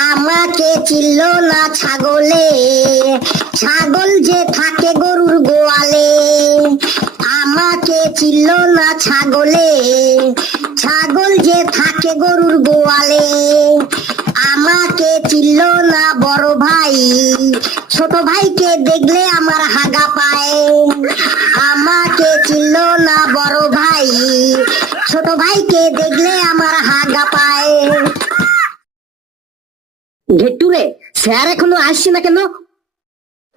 আমাকে চিনলো না ছাগলে, ছাগল যে থাকে গরুর গোয়ালে। আমাকে চিনলো না ছাগলে, ছাগল যে থাকে গরুর গোয়ালে। আমাকে চিনলো না বড় ভাই, ছোট ভাইকে দেখলে আমার হাগা পায়। আমাকে চিনলো না বড় ভাই, ছোট ভাইকে দেখলে আমার হাগা পায়। ঘেট্টুরে, স্যার এখনো আসছে না কেন?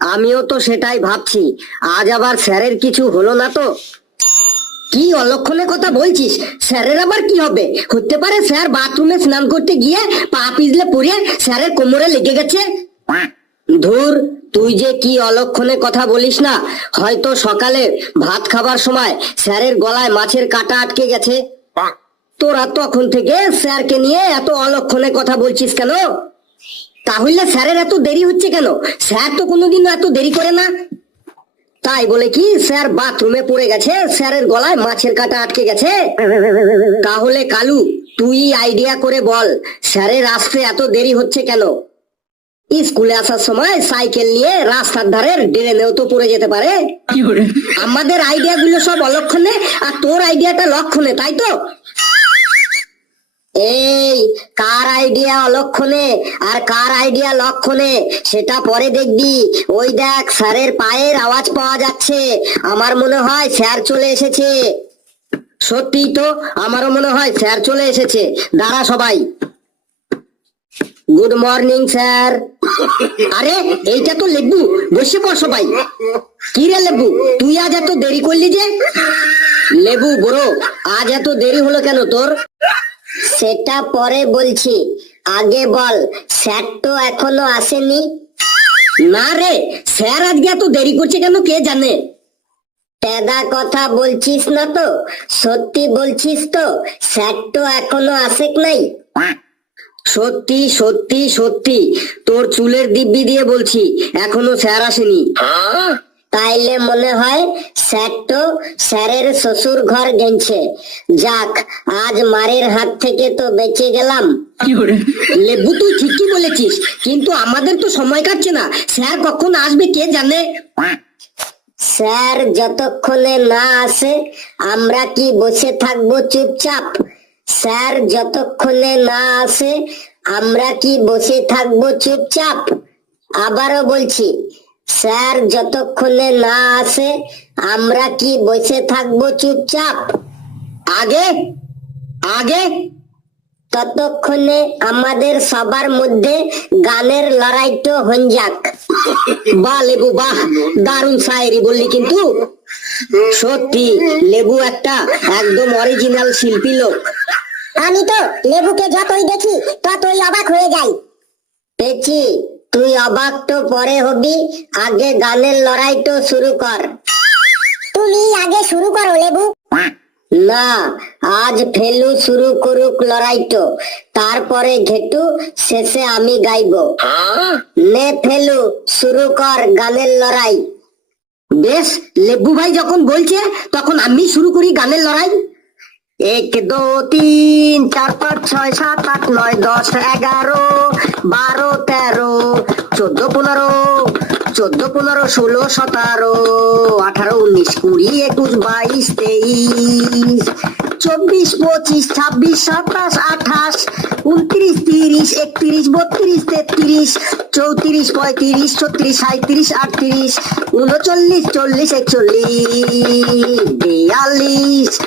আমিও তো সেটাই ভাবছি, আজ আবার স্যারের কিছু হলো না তো? কি অলক্ষণের কথা বলছিস? স্যারের আবার কি হবে? হতে পারে স্যার বাথরুমে স্নান করতে গিয়ে পা পিছলে পড়ে স্যারের কোমরে লেগে গেছে। ধুর, তুই যে কি অলক্ষণে কথা বলিস না। হয়তো সকালে ভাত খাবার সময় স্যারের গলায় মাছের কাঁটা আটকে গেছে। তোরা তখন থেকে স্যারকে নিয়ে এত অলক্ষণে কথা বলছিস কেন? তাহলে স্যারের এত দেরি হচ্ছে কেন? স্যার তো কোনোদিনও এত দেরি করে না। তাই বলে কি স্যার বাথরুমে পড়ে গেছে, স্যারের গলায় মাছের কাঁটা আটকে গেছে? তাহলে কালু, তুই আইডিয়া করে বল, স্যারের আসতে এত দেরি হচ্ছে কেন? স্কুলে আসার সময় সাইকেল নিয়ে রাস্তার ধারের ড্রেনেও তো পড়ে যেতে পারে। আমাদের আইডিয়া গুলো সব অলক্ষণে, আর তোর আইডিয়াটা লক্ষণে, তাই তো? এই, কার আইডিয়া অলক্ষণে আর কার আইডিয়া লক্ষণে সেটা পরে দেখবি। ওই দেখ, স্যারের পায়ের আওয়াজ পাওয়া যাচ্ছে। আমার মনে হয় স্যার চলে এসেছে। সত্যি তো, আমারও মনে হয় স্যার চলে এসেছে। দাঁড়া সবাই। Good morning sir. আরে, এইটা তো লেবু। বসে পড় সবাই। কি রে লেবু, তুই আজ এত দেরি করলি যে? লেবু বড়, আজ এত দেরি হলো কেন তোর? সেটা পরে বলছি, আগে বল, স্যার তো এখনো আসেনি। না রে, স্যার আজকে এত দেরি করছে কেন কে জানে। তেদা কথা বলছিস না তো? সত্যি বলছিস তো? স্যার তো এখনো আসে নাই। সত্যি সত্যি সত্যি, তোর চুলের দিব্যি দিয়ে বলছি, এখনো স্যার আসেনি। তাইলে মনে হয় স্যার তো স্যারের শ্বশুর ঘর গেছে। যাক, আজ মারের হাত থেকে তো বেঁচে গেলাম। লেবু, তুই ঠিকই বলেছিস, কিন্তু আমাদের তো সময় কাটছে না। স্যার কখন আসবে কে জানে। স্যার যতক্ষণে না আসে আমরা কি বসে থাকবো চুপচাপ? স্যার যতক্ষণে না আসে আমরা কি বসে থাকবো চুপচাপ? আবারও বলছি, স্যার যতক্ষণে না আসে আমরা কি বসে থাকবো চুপচাপ? আগে আগে ততক্ষণে আমাদের সবার মধ্যে গানের লড়াইটা হন যাক। বাহ লেবু, বাহ, দারুণ শায়েরি বললি কিন্তু। সত্যি লেবু একটা একদম অরিজিনাল শিল্পী লোক। আমি তো লেবুকে যতই দেখি ততই অবাক হয়ে যাই। পেছি, তুই অবাক তো পরে হবি, আগে গানের লড়াই তো শুরু কর। তুমি আগে শুরু করো লেবু। না, আজ ফেলু শুরু করুক লড়াইটো, তারপরে ঘেটু, শেষে আমি গাইবো। নে ফেলু, শুরু কর গানের লড়াই। বেশ, লেবু ভাই যখন বলছে তখন আমি শুরু করি গানের লড়াই। 1 2 3 4 5 6 7 8 9 10 11 12 13 14 15 14 15 16 17 18 19 20 21 22 23 24 25 26 27 28 29 30 31 32 33 34 35 36 37 38 39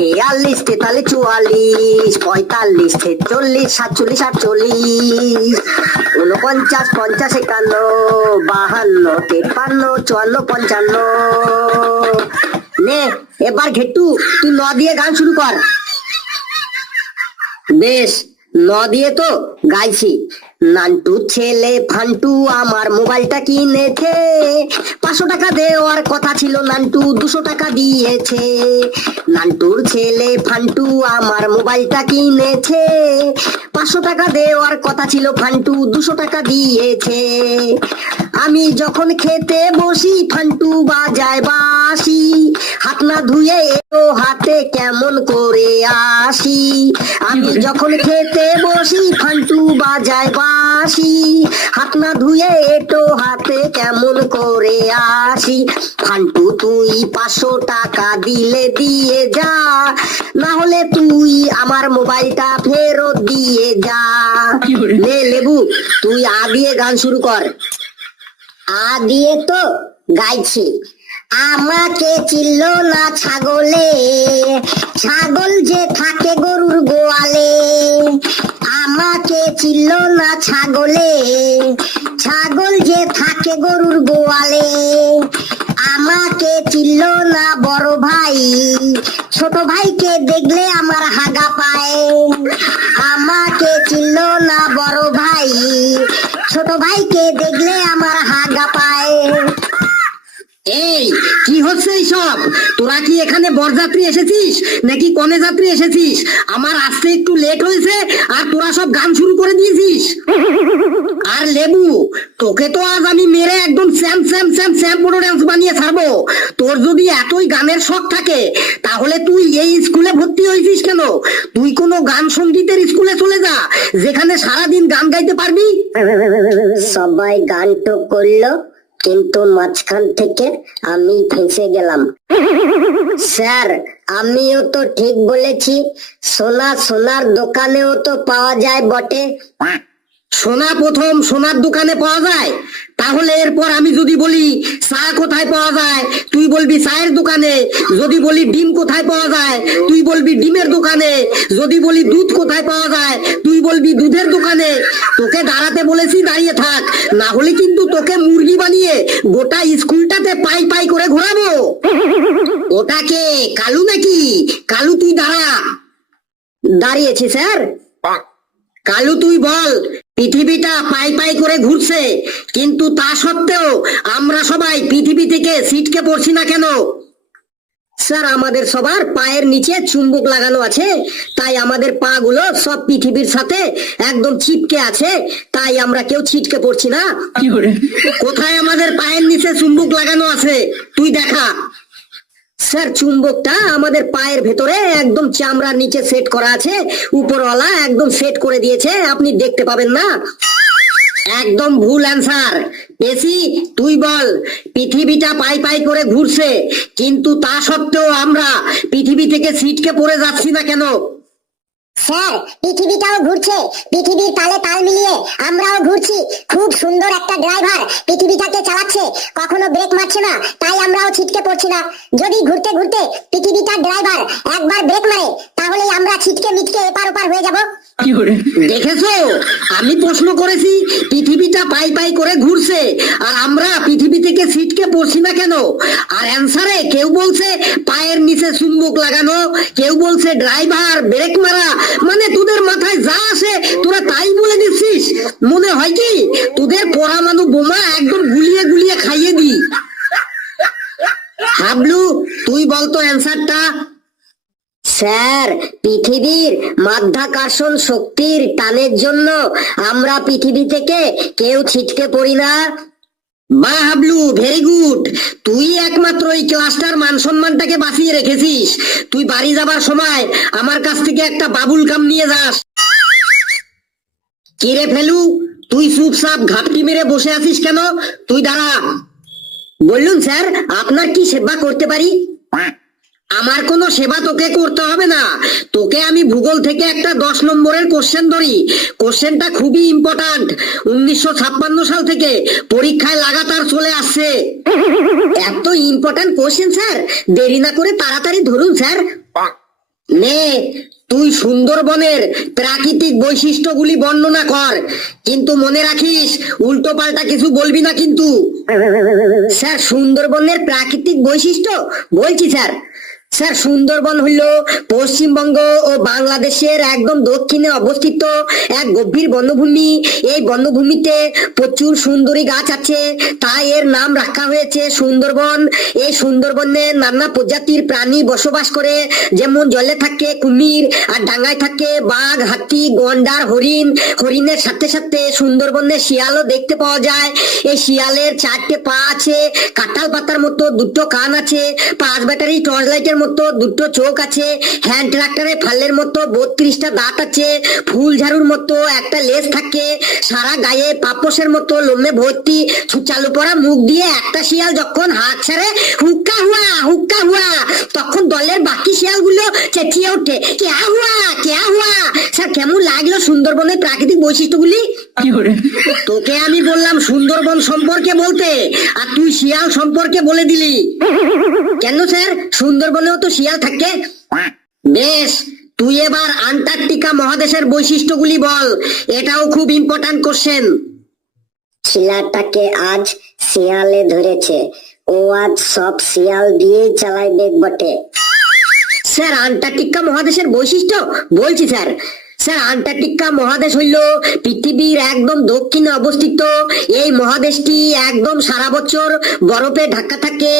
40 41 42 42 43 44 45 46 47 48 49 50 51 52 53 54 55। নে, এবার ঘেট্টু, তুই ন দিয়ে গান শুরু কর। বেশ, ন দিয়ে তো গাইছি। নান্টু ছেলে ফান্টু আমার মোবাইলটা কিনেছে, 500 টাকা দেওয়ার কথা ছিল, নান্টু 200 টাকা দিয়েছে। নান্টুর ছেলে ফান্টু আমার মোবাইলটা কিনেছে, 500 টাকা দেওয়ার কথা ছিল, ফান্টু 200 টাকা দিয়েছে। আমি যখন খেতে বসি ফান্টু বাজায় বাঁশি, হাত না ধুয়ে এলো হাতে কেমন করে আসি। আমি যখন খেতে বসি ফান্টু বাজায় বাঁশি, আসি, হাত না ধুয়ে এটো হাতে কেমন করে আসি। ফান্টু তুই 500 টাকা দিলে দিয়ে যা, না হলে তুই আমার মোবাইলটা ফেরত দিয়ে যা। নে লেবু, তুই আ দিয়ে গান শুরু কর। আ দিয়ে তো গাইছি। আমাকে চিনল না ছাগলে, ছাগল যে থাকে গরুর গোয়ালে। আমাকে চিনল না ছাগলে, ছাগল যে থাকে গরুর গোয়ালে। আমাকে চিনল না বড় ভাই, ছোট ভাইকে দেখলে আমার হাগা পায়। আমাকে চিনল না বড় ভাই, ছোট ভাইকে দেখলে আমার হাগা পায়। এই কি হচ্ছে এইসব? তোরা কি এখানে বরযাত্রী এসেছিস নাকি কনে যাত্রী এসেছিস? আমার আসতে একটু লেট হয়েছে আর তোরা সব গান শুরু করে দিয়েছিস। আর লেবু, তোকে তো আজ আমি মেরে একদম স্যাম স্যাম স্যাম স্যাম পুরো ডান্স বানিয়ে ছাড়বো। তোর যদি এতই গানের শখ থাকে তাহলে তুই এই স্কুলে ভর্তি হয়েছিস কেন? তুই কোনো গান সঙ্গীতের স্কুলে চলে যা, যেখানে সারাদিন গান গাইতে পারবি। সবাই গান তো করলো, কিন্তু মাঝখান থেকে আমি ফেঁসে গেলাম। স্যার, আমিও তো ঠিক বলেছি, সোনার দোকানেও তো পাওয়া যায় বটে। সোনা প্রথম সোনার দোকানে পাওয়া যায়, তাহলে এরপর আমি যদি বলি চা কোথায় পাওয়া যায়, তুই বলবি চায়ের দোকানে। যদি বলি ডিম কোথায় পাওয়া যায়, তুই বলবি ডিমের দোকানে। যদি বলি দুধ কোথায় পাওয়া যায়, তুই বলবি দুধের দোকানে। তোকে দাঁড়াতে বলেছি, দাঁড়িয়ে থাক, না হলে কিন্তু তোকে মুরগি বানিয়ে গোটা স্কুলটাতে পাই পাই করে ঘোরাবো। ওটাকে কালু নাকি? কালু, তুই দাঁড়া। দাঁড়িয়েছি স্যার। কালু, তুই বল, পৃথিবীটা পাই পাই করে ঘুরছে, কিন্তু তা সত্ত্বেও আমরা সবাই পৃথিবী থেকে ছিটকে পড়ছি না কেন? স্যার, আমাদের সবার পায়ের নিচে চুম্বক লাগানো আছে, তাই আমাদের পা গুলো সব পৃথিবীর সাথে একদম ছিটকে আছে, তাই আমরা কেউ ছিটকে পড়ছি না। কোথায় আমাদের পায়ের নিচে চুম্বক লাগানো আছে তুই দেখা। স্যার, চুম্বকটা আমাদের পায়ের ভেতরে একদম চামড়ার নিচে সেট করা আছে, উপরওয়ালা একদম সেট করে দিয়েছে, আপনি দেখতে পাবেন না। একদম ভুল অ্যান্সার। পেশি, তুই বল, পৃথিবীটা পাই পাই করে ঘুরছে, কিন্তু তা সত্ত্বেও আমরা পৃথিবী থেকে ছিটকে পড়ে যাচ্ছি না কেন? স্যার, পৃথিবীটাও ঘুরছে, পৃথিবীর তালে তাল মিলিয়ে আমরাও ঘুরছি। খুব সুন্দর একটা ড্রাইভার পৃথিবীটাকে চালাচ্ছে, কখনো ব্রেক মারছে না, তাই আমরাও ছিটকে পড়ছি না। যদি ঘুরতে ঘুরতে পৃথিবীটার ড্রাইভার একবার ব্রেক মারে, তাহলে আমরা ছিটকে মিটকে এপার ওপার হয়ে যাব। দেখেছো, আমি প্রশ্ন করেছি পৃথিবীটা পাই পাই করে ঘুরছে, আর আমরা পৃথিবী থেকে ছিটকে পড়ছি না কেন? আর অ্যান্সারে কেউ বলছে পায়ের নিচে চুম্বক লাগানো, কেউ বলছে ড্রাইভার ব্রেক মারা। মানে তোদের মাথায় যা আসে তোরা তাই বলে দিচ্ছিস। মনে হয় কি তোদের পরমাণু বোমা একদম গুলিয়ে গুলিয়ে খাইয়ে দি। হাবলু, তুই বলতো অ্যান্সারটা। স্যার, পৃথিবীর মাধ্যাকর্ষণ শক্তির টানের জন্য আমরা পৃথিবী থেকে কেউ ছিটকে পড়ি না। বাহ হাবলু, ভেরি গুড। তুই একমাত্র এই ক্লাসটার মান সম্মানটাকে বাঁচিয়ে রেখেছিস। তুই বাড়ি যাবার সময় আমার কাছ থেকে একটা বাবুল কাম নিয়ে যাস। কিরে ফেলু, তুই চুপচাপ ঘাপটি মেরে বসে আছিস কেন? তুই দাঁড়া। বললুন স্যার, আপনার কি সেবা করতে পারি? আমার কোনো সেবা তোকে করতে হবে না। তোকে আমি ভূগোল থেকে একটা 10 নম্বরের কোশ্চেন ধরি। কোশ্চেনটা খুবই ইম্পর্ট্যান্ট, 1956 সাল থেকে পরীক্ষায় লাগাতার চলে আসছে। এত ইম্পর্ট্যান্ট কোশ্চেন স্যার, দেরি না করে তাড়াতাড়ি ধরুন স্যার। নে, তুই সুন্দরবনের প্রাকৃতিক বৈশিষ্ট্যগুলি বর্ণনা কর, কিন্তু মনে রাখিস উল্টো পাল্টা কিছু বলবি না কিন্তু। স্যার, সুন্দরবনের প্রাকৃতিক বৈশিষ্ট্য বলছি স্যার। স্যার, সুন্দরবন হইল পশ্চিমবঙ্গ ও বাংলাদেশের একদম দক্ষিণে অবস্থিত এক গভীর বনভূমি। এই বনভূমিতে প্রচুর সুন্দরী গাছ আছে, তাই এর নাম রাখা হয়েছে সুন্দরবন। এই সুন্দরবনে নানা প্রজাতির প্রাণী বসবাস করে, যেমন জলে থাকে কুমির, আর ডাঙায় থাকে বাঘ, হাতি, গন্ডার, হরিণ। হরিণের সাথে সাথে সুন্দরবনে শিয়ালও দেখতে পাওয়া যায়। এই শিয়ালের 4টে পা আছে, কাঁঠাল পাতার মতো 2টো কান আছে, 5 ব্যাটারি টর্চ লাইটের মতো দুটো চোখ আছে, হ্যান্ড ট্রাক্টরে ফালের মতো 32টা দাঁত আছে, ফুল ঝাড়ুর মতো একটা লেজ থাকে, সারা গায়ে পাপোশের মতো লোমে ভর্তি, চালু পড়া মুখ দিয়ে একটা শিয়াল যখন হাত ছাড়ে হুক্কা হুয়া তখন দলের বাকি শিয়ালগুলো চেঁচিয়ে ওঠে কেয়া হুয়া। স্যার কেমন লাগলো সুন্দরবনের প্রাকৃতিক বৈশিষ্ট্যগুলি? তোকে আমি বললাম সুন্দরবন সম্পর্কে বলতে, আর তুই শিয়াল সম্পর্কে বলে দিলি। কেন স্যার, সুন্দরবনেও তো শিয়াল থাকে। বেশ, তুই এবার আন্টার্কটিকা মহাদেশের বৈশিষ্ট্যগুলি বল, এটাও খুব ইম্পর্টেন্ট কোশ্চেন। ছেলেটাকে আজ শিয়ালে ধরেছে, ও আজ সব শিয়াল দিয়েই চালাইবে বটে। স্যার আন্টার্কটিকা মহাদেশের বৈশিষ্ট্য বলছি স্যার। স্যার আন্টার্কটিকা মহাদেশ হইল পৃথিবীর একদম দক্ষিণে অবস্থিত। এই মহাদেশটি একদম সারা বছর বরফে ঢাকা থাকে।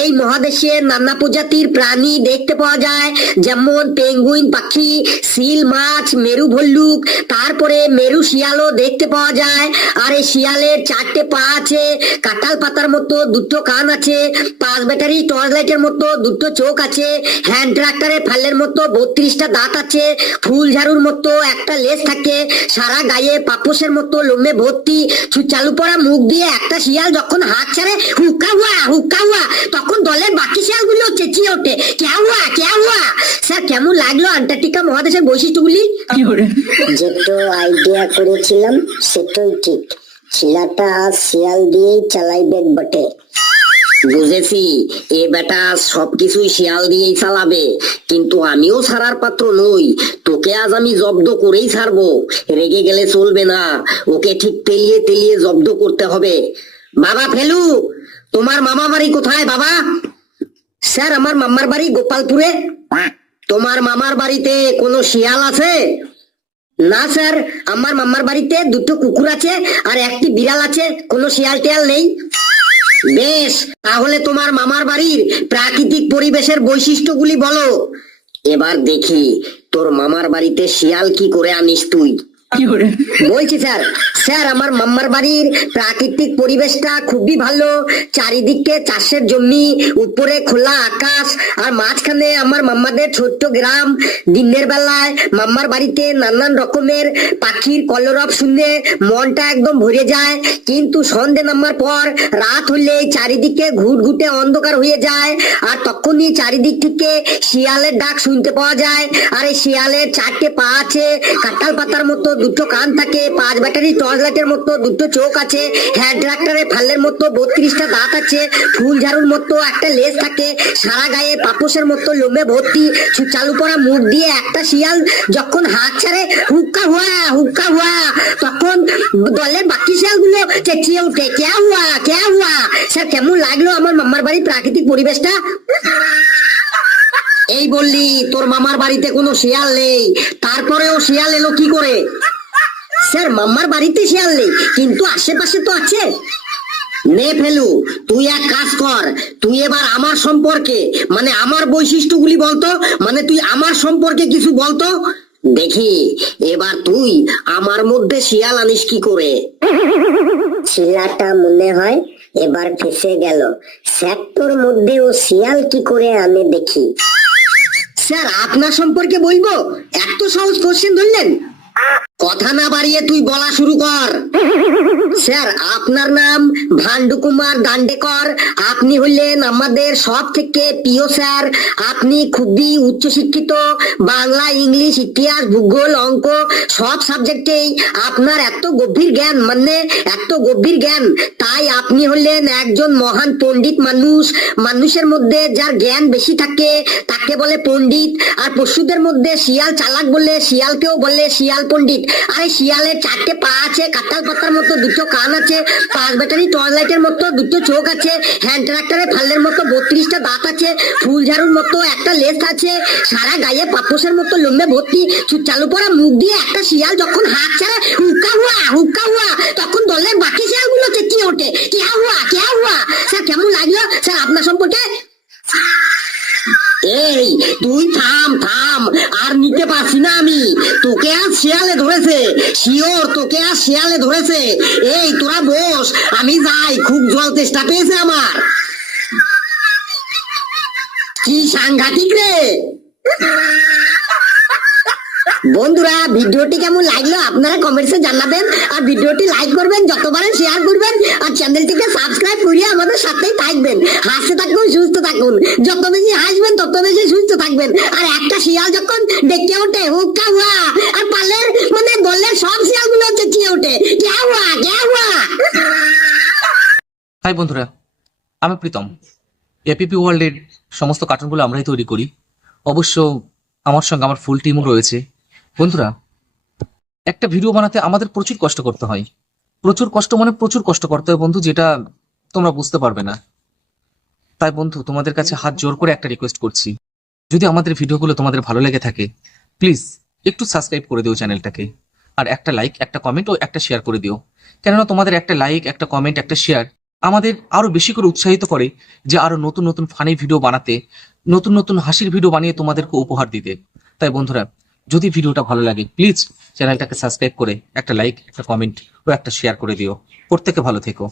এই মহাদেশে নানা প্রজাতির প্রাণী দেখতে পাওয়া যায়, যেমন পেঙ্গুইন পাখি, সিল মাছ, মেরু ভল্লুক, তারপরে মেরু শিয়ালও দেখতে পাওয়া যায়। আর এই শিয়ালের 4টে পা আছে, কাঁঠাল পাতার মতো 2টো কান আছে, 5 ব্যাটারি টর্চ লাইটের মতো 2টো চোখ আছে, হ্যান্ড ট্রাক্টরে ফালের মতো 32টা দাঁত আছে, ফুল ঝাড়ুর মতো একটা লেজ থাকে, সারা গায়ে পাপোশের মতো লোমে ভর্তি, চালু পড়া মুখ দিয়ে একটা শিয়াল যখন হাত ছাড়ে হুক্কা হুয়া তখন দলের বাকি শিয়ালগুলো চেঁচিয়ে ওঠে কেয়া হুয়া। স্যার কেমন লাগলো আন্টার্কটিকা মহাদেশের বৈশিষ্ট্যগুলি? যেটো আইডিয়া করেছিলাম সেটাই ঠিক, ছেলেটা আজ শিয়াল দিয়েই চালাইবে বটে। বুঝেছি, এ বেটা সবকিছুই শিয়াল দিয়েই চালাবে, কিন্তু আমিও ছাড়ার পাত্র নই। তোকে আজ আমি জব্দ করেই ছাড়বো, রেগে গেলে চলবে না, ওকে ঠিক তেলিয়ে তেলিয়ে জব্দ করতে হবে। বাবা ফেলু, তোমার মামা বাড়ি কোথায় বাবা? স্যার আমার মামার বাড়ি গোপালপুরে। তোমার মামার বাড়িতে কোনো শিয়াল আছে? না স্যার, আমার মামার বাড়িতে 2টো কুকুর আছে আর একটি বিড়াল আছে, কোনো শিয়াল টিয়াল নেই। বেশ, তাহলে তোমার মামার বাড়ির প্রাকৃতিক পরিবেশের বৈশিষ্ট্যগুলি বলো। এবার দেখি তোর মামার বাড়িতে শিয়াল কি করে আনিস তুই। বলছি স্যার। স্যার আমার মামার বাড়ির প্রাকৃতিক পরিবেশটা খুবই ভালো। চারিদিকে চাষের জমি, উপরে খোলা আকাশ, আর মাঝখানে আমার মামাদের ছোট্ট গ্রাম। দিনের বেলায় মামার বাড়িতে নানান রকমের পাখির কলরব শুনে মনটা একদম ভরে যায়, কিন্তু সন্ধে নামার পর রাত হলে চারিদিকে ঘুটঘুটে অন্ধকার হয়ে যায়, আর তখনই চারিদিক থেকে শিয়ালের ডাক শুনতে পাওয়া যায়। আর এই শিয়ালের 4টে পা আছে, কাঁঠাল পাতার মতো 2টো কান থাকে, 5 ব্যাটারি টর্চ লাইটের মতো 2টো চোখ আছে, হ্যান্ড ট্রাক্টরে ফালের মতো 32টা দাঁত আছে, ফুল ঝাড়ুর মতো একটা লেজ থাকে, সারা গায়ে পাপোশের মতো লোমে ভর্তি, চালু পড়া মুখ দিয়ে একটা শিয়াল যখন হাত ছাড়ে হুক্কা হুয়া তখন দলের বাকি শিয়ালগুলো চেঁচিয়ে ওঠে কেয়া হুয়া। স্যার কেমন লাগলো আমার মামার বাড়ির প্রাকৃতিক পরিবেশটা? এই বললি তোর মামার বাড়িতে কোনো শিয়াল নেই, তারপরেও শিয়াল এলো কি করে? স্যার মামার বাড়িতে শিয়াল নেই, কিন্তু আশেপাশে তো আছে। নে ফেলু, তুই এক কাজ কর, তুই এবার আমার সম্পর্কে মানে আমার বৈশিষ্ট্যগুলি বলতো, মানে তুই আমার সম্পর্কে কিছু বলতো দেখি। এবার তুই আমার মধ্যে শিয়াল আনিস কি করে? ছেলেটা মনে হয় এবার ফেসে গেল, সেক্টর মধ্যে ও শিয়াল কি করে আনে দেখি। স্যার আপনার সম্পর্কে বলবো? এত সহজ কোশ্চেন ধরলেন? কথা না বাড়িয়ে তুই বলা শুরু কর। স্যার আপনার নাম ভান্ডু কুমার দান্ডেকর, আপনি হলেন আমাদের সব থেকে প্রিয় স্যার। আপনি খুবই উচ্চশিক্ষিত, বাংলা, ইংলিশ, ইতিহাস, ভূগোল, অঙ্ক সব সাবজেক্টেই আপনার এত গভীর জ্ঞান, মানে এত গভীর জ্ঞান, তাই আপনি হলেন একজন মহান পণ্ডিত মানুষ। মানুষের মধ্যে যার জ্ঞান বেশি থাকে তাকে বলে পণ্ডিত, আর পশুদের মধ্যে শিয়াল চালাক বলে শিয়ালকেও বলে শিয়াল পণ্ডিত। আর এই শিয়ালের 4টে পা আছে, কাঁঠাল পাতার মতো 2টো কান আছে, 5 ব্যাটারি টর্চ লাইটের মতো 2টো চোখ আছে, হ্যান্ড ট্রাক্টরে ফালের মতো 32টা দাঁত আছে, ফুল ঝাড়ুর মতো একটা লেজ আছে, সারা গায়ে পাপোশের মতো লোমে ভর্তি, চালু পড়া মুখ দিয়ে একটা শিয়াল যখন হাত ছাড়ে হুক্কা হুয়া তখন দলের বাকি শিয়ালগুলো চেঁচিয়ে ওঠে কেয়া হুয়া। স্যার কেমন লাগলো স্যার আপনার সম্পর্কে? এই তুই থাম, আর নিতে পারছি না আমি, তোকে আর শিয়ালে ধরেছে, শিওর তোকে আর শিয়ালে ধরেছে। এই তোরা বস, আমি যাই, খুব জল তেষ্টা পেয়েছে আমার। কি সাংঘাতিক রে। বন্ধুরা ভিডিওটি কেমন লাগলো আপনারা কমেন্টসে জানাবেন, আর ভিডিওটি লাইক করবেন, যত পারেন শেয়ার করবেন, আর চ্যানেলটিকে সাবস্ক্রাইব করিয়ে আমাদের সাথেই থাকবেন। হাসতে থাকুন, সুস্থ থাকুন, যত বেশি হাসবেন তত বেশি সুস্থ থাকবেন। আর একটা শিয়াল যখন ডেকে ওঠে হুক্কা হুয়া, আর পালের মানে দলের সব শিয়াল গুলো হচ্ছে চেয়ে ওঠে ক্যা হুয়া ক্যা হুয়া। হাই বন্ধুরা, আমি প্রীতম। এপিপি ওয়ার্ল্ডের সমস্ত কার্টুনগুলো আমরাই তৈরি করি। অবশ্য আমার সঙ্গে আমার ফুল টিমও রয়েছে। বন্ধুরা, একটা ভিডিও বানাতে আমাদের প্রচুর কষ্ট করতে হয়। প্রচুর কষ্ট মানে প্রচুর কষ্ট করতে হয় বন্ধু, যেটা তোমরা বুঝতে পারবে না। তাই বন্ধু, তোমাদের কাছে হাত জোর করে একটা রিকোয়েস্ট করছি, যদি আমাদের ভিডিওগুলো তোমাদের ভালো লেগে থাকে প্লিজ একটু সাবস্ক্রাইব করে দিও চ্যানেলটাকে, আর একটা লাইক, একটা কমেন্ট ও একটা শেয়ার করে দিও। কেননা তোমাদের একটা লাইক, একটা কমেন্ট, একটা শেয়ার আমাদের আরো বেশি করে উৎসাহিত করে যে আরো নতুন নতুন ফানি ভিডিও বানাতে, নতুন নতুন হাসির ভিডিও বানিয়ে তোমাদেরকে উপহার দিতে। তাই বন্ধুরা, যদি ভিডিওটা ভালো লাগে প্লিজ চ্যানেলটাকে সাবস্ক্রাইব করে একটা লাইক, একটা কমেন্ট ও একটা শেয়ার করে দিও। প্রত্যেকে ভালো থেকো।